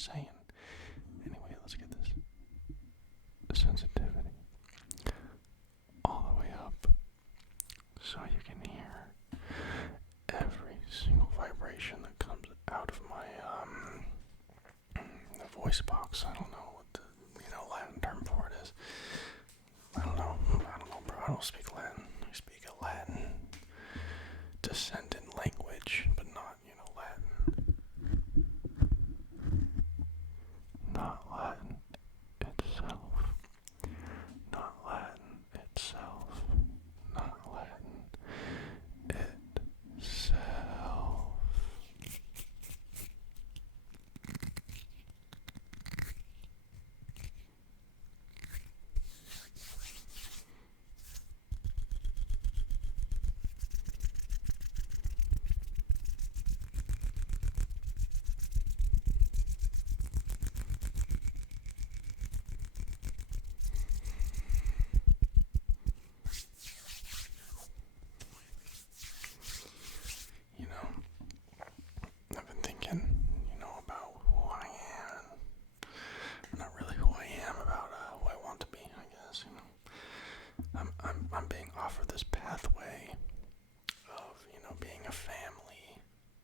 saying. Anyway, let's get this sensitivity all the way up so you can hear every single vibration that comes out of my the voice box. I don't know what the Latin term for it is. I don't know, bro. I don't speak Latin. I speak a Latin descendant language, but not, Latin. Not Latin itself. Not Latin itself. Not Latin itself. I've been thinking, about who I am. Not really who I am, about who I want to be, I guess, I'm being offered this pathway of, being a family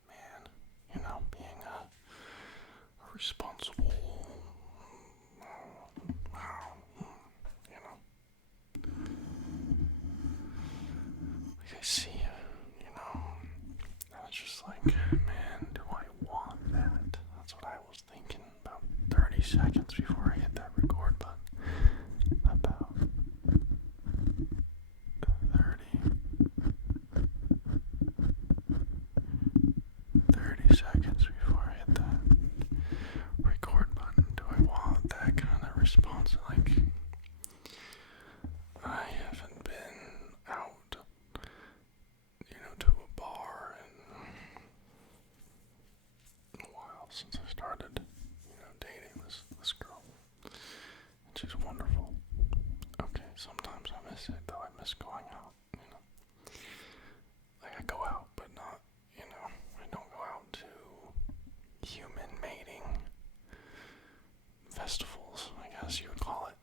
man, being a responsible, like I see, and it's just like, man, do I want that? That's what I was thinking about 30 seconds before I hit that record button. About 30 seconds before I hit that record button. Do I want that kind of response? Like, I haven't been out, to a bar in a while since I started, dating this girl. And she's wonderful. Okay, sometimes I miss it, though. I miss going out, Like, I go out, but not, I don't go out to human mating festivals, I guess you would call it,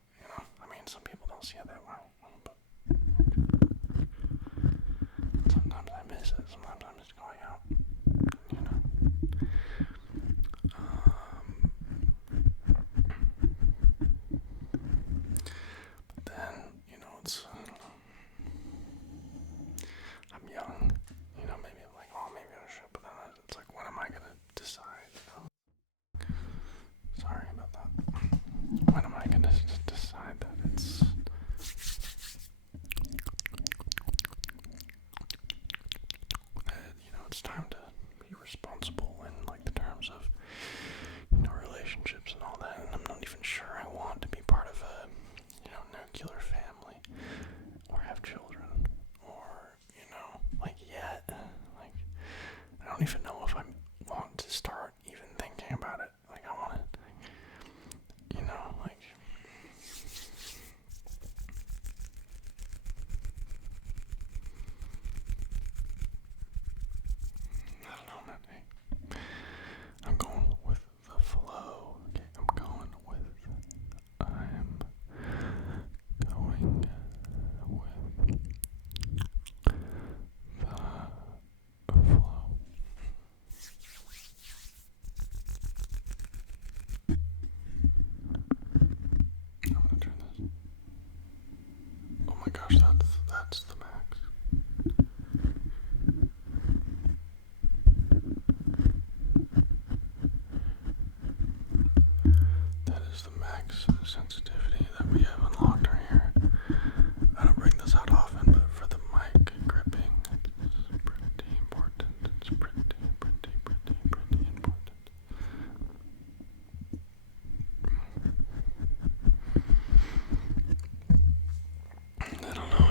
I mean, some people don't see it that way, but sometimes I miss it. Sometimes I miss going out, But then, it's, I'm young, maybe I'm like, oh, maybe I should, but then it's like, when am I gonna decide, Sorry about that. When am I gonna decide that it's it's time to be responsible in, like, the terms of, relationships and all that, and I'm not even sure I want to be part of a, nuclear family, or have children, or, like, yet, like, I don't even know if I want to start even thinking about it. Like, I want to, like, I don't know, man. Hey, I'm going with the flow. Okay, I'm going with the flow. I'm gonna turn this. Oh my gosh, that's the max. That is the max sensitivity that we have unlocked right here. I don't bring this out often, but for the mic gripping, it's pretty important. It's pretty important. I don't know,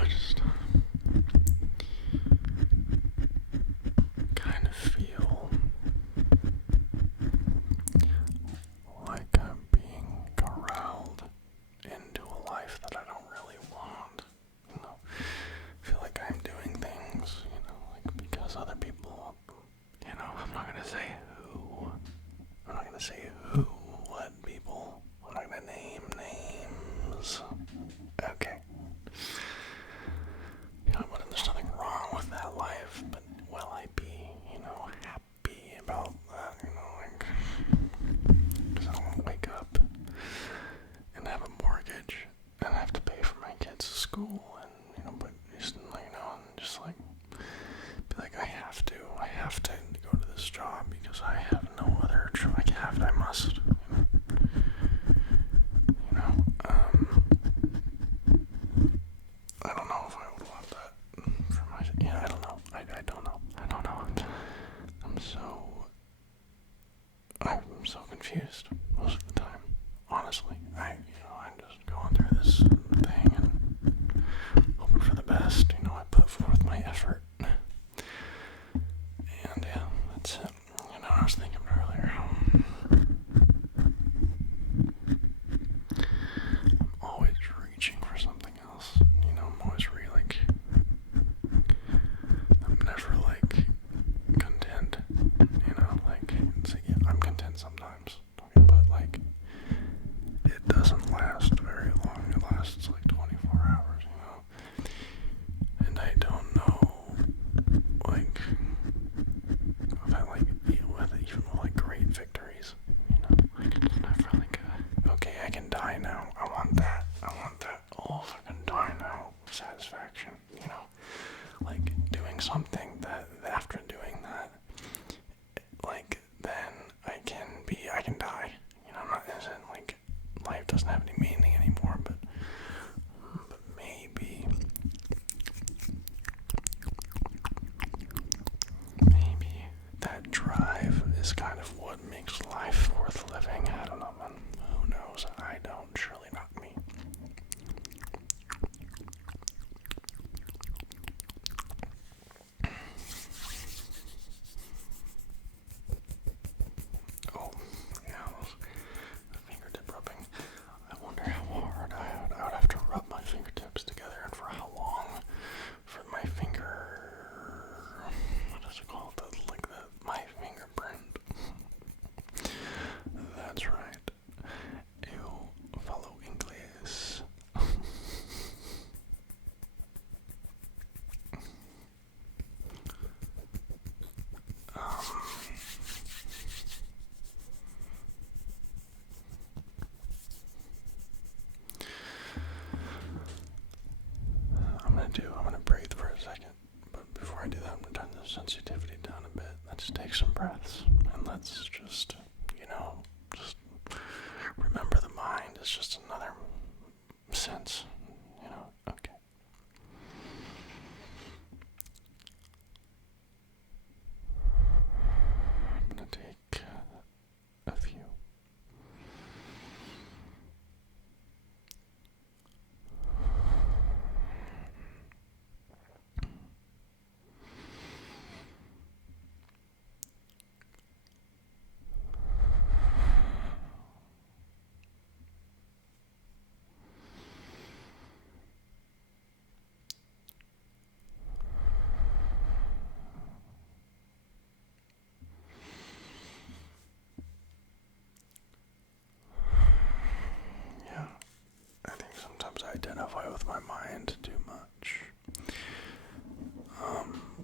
mind too much.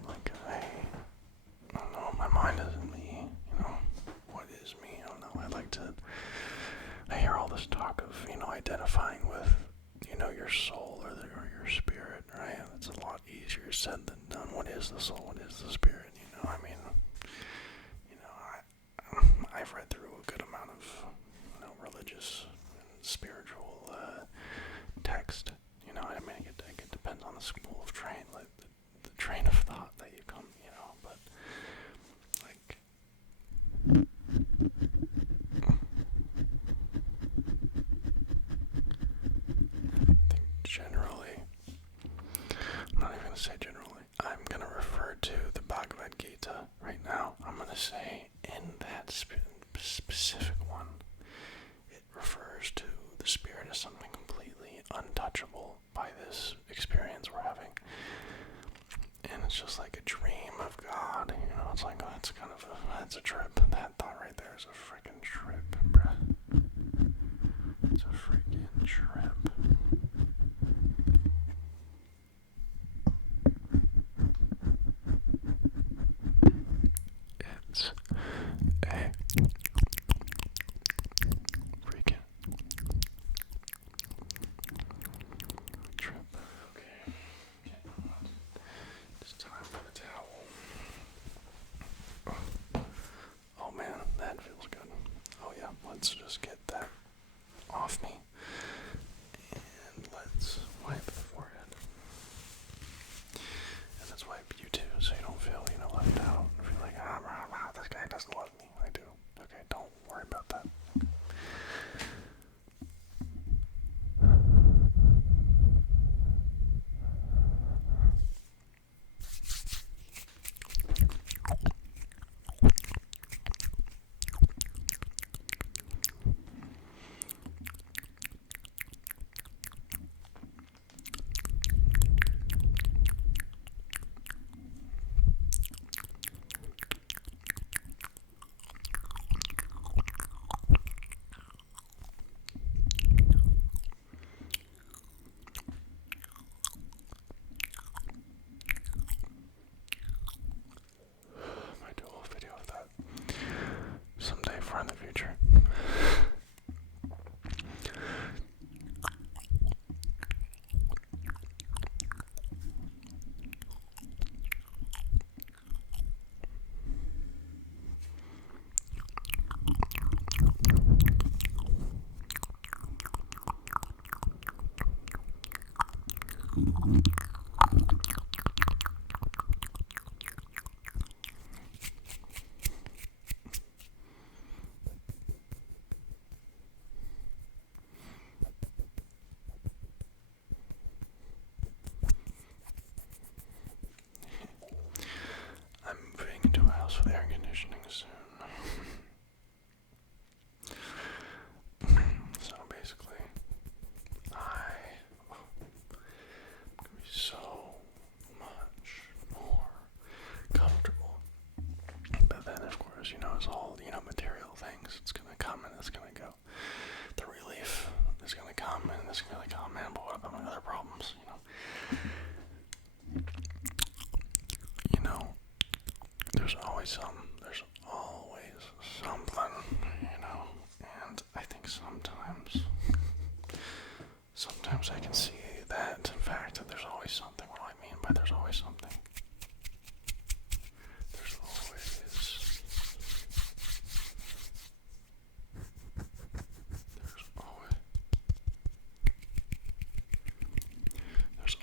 Like I don't know, my mind isn't me, what is me? I don't know, I hear all this talk of, identifying with, your soul or your spirit, right? It's a lot easier said than done. What is the soul? What is the spirit? I've read through a good amount of, religious and spiritual text. It depends on the school of train, like the train of thought that you come, but like. I think generally, I'm not even going to say generally, I'm going to refer to the Bhagavad Gita right now. I'm going to say in that specific one, it refers to the spirit as something completely untouchable by this experience we're having. And it's just like a dream of God, it's like, that's a trip. That thought right there is a freaking trip, bruh. It's a freaking trip. It's a freaking trip. Okay. It's time for the towel. Oh man, that feels good. Oh yeah, let's just get that off me. And let's wipe the forehead. And let's wipe you too, so you don't feel, left out. Feel like, this guy doesn't love me. I do. Okay, don't worry about that. Might do a little video of that someday far in the future. I'm moving into a house with air conditioning soon. So basically, I'm gonna be so much more comfortable. But then, of course, it's all, material things. It's gonna come and it's gonna go. The relief is gonna come and it's gonna be like, oh man, but what about my other problems, There's always something, and I think sometimes I can see that, in fact, that there's always something. What do I mean by there's always something? There's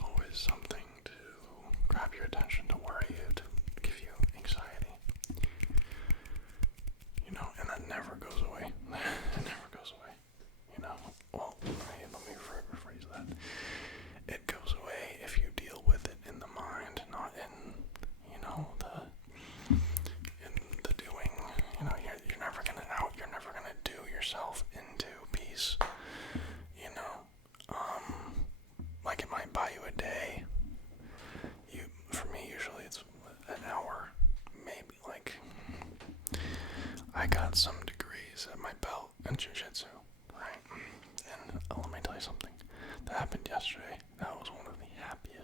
always something to grab your attention, to worry you, to give you anxiety.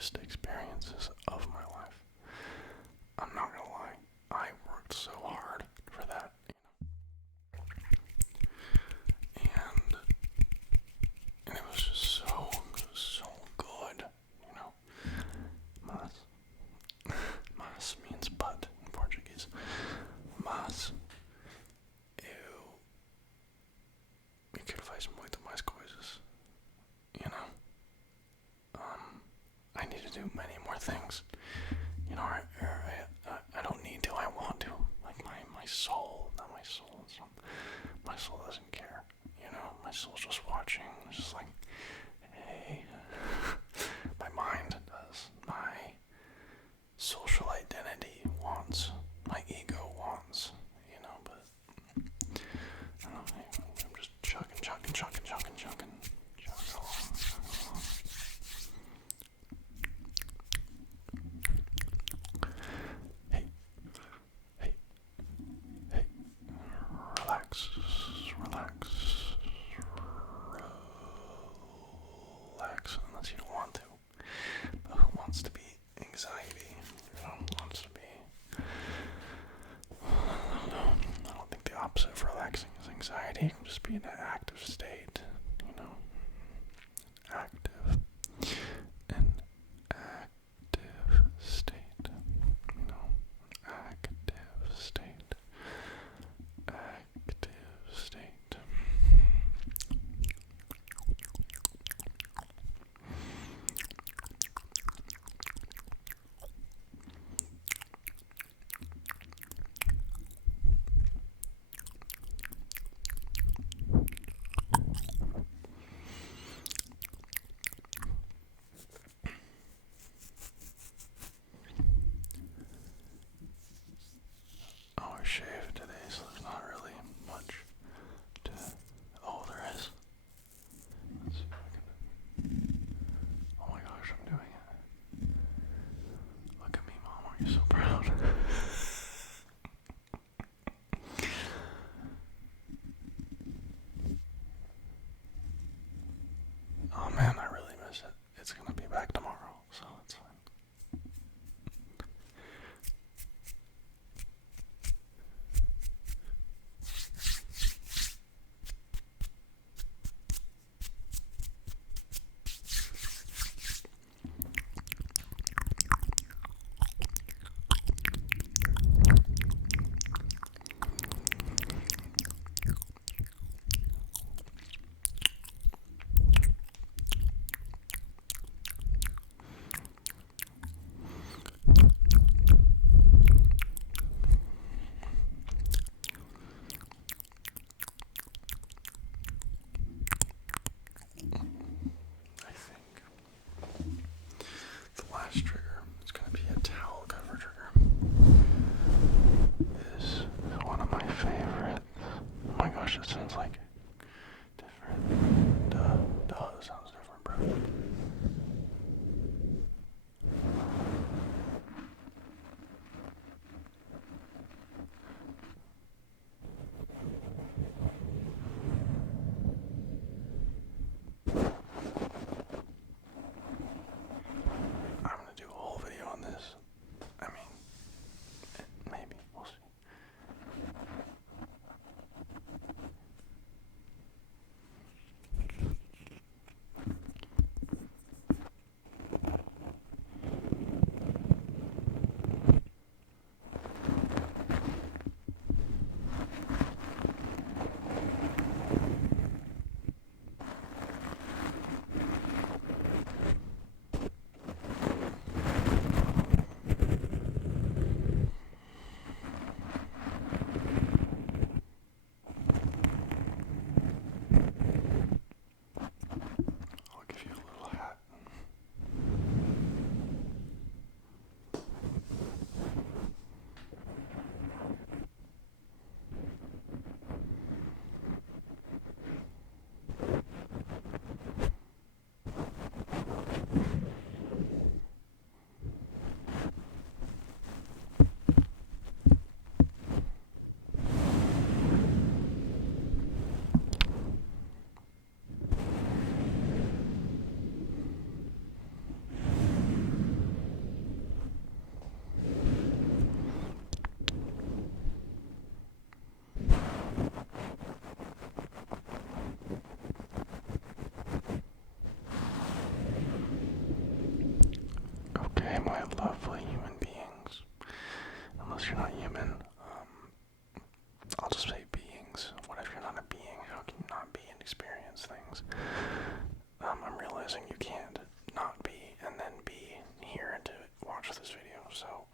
greatest experiences of my life. I'm not gonna lie, I worked so hard for that, and it was just so good, you know. Mas, mas means but in Portuguese. Mas, eu quero fazer muito mais coisas, you know. I need to do many more things. You know, I don't need to, I want to. Like my soul, not my soul. My soul doesn't care. You know, my soul's just watching. It's just like, hey. My mind does. My social identity wants. My ego wants. You know, but I don't know. I'm just chugging along. Hey, hey, hey, relax,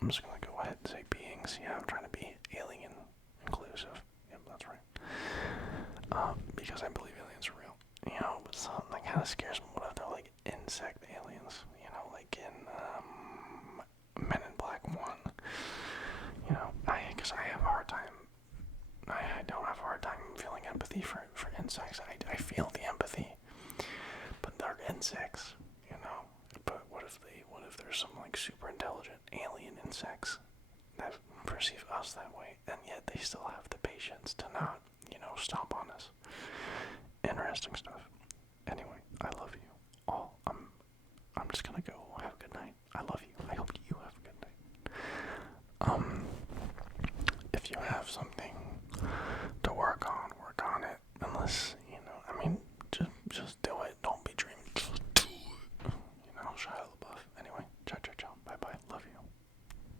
I'm just gonna go ahead and say beings. Yeah, I'm trying to be alien inclusive. Yep, that's right. Because I believe aliens are real. You know, but something that kind of scares me. What if they're like insect aliens? You know, like in Men in Black 1. You know, because I have a hard time. I don't have a hard time feeling empathy for insects. I feel the empathy, but they're insects, you know. But what if there's some like super intelligent alien insects that perceive us that way, and yet they still have the patience to not, stomp on us. Interesting stuff. Anyway, I love you all. I'm just gonna go. Have a good night. I love you. I hope you have a good night. If you have something to work on it. Unless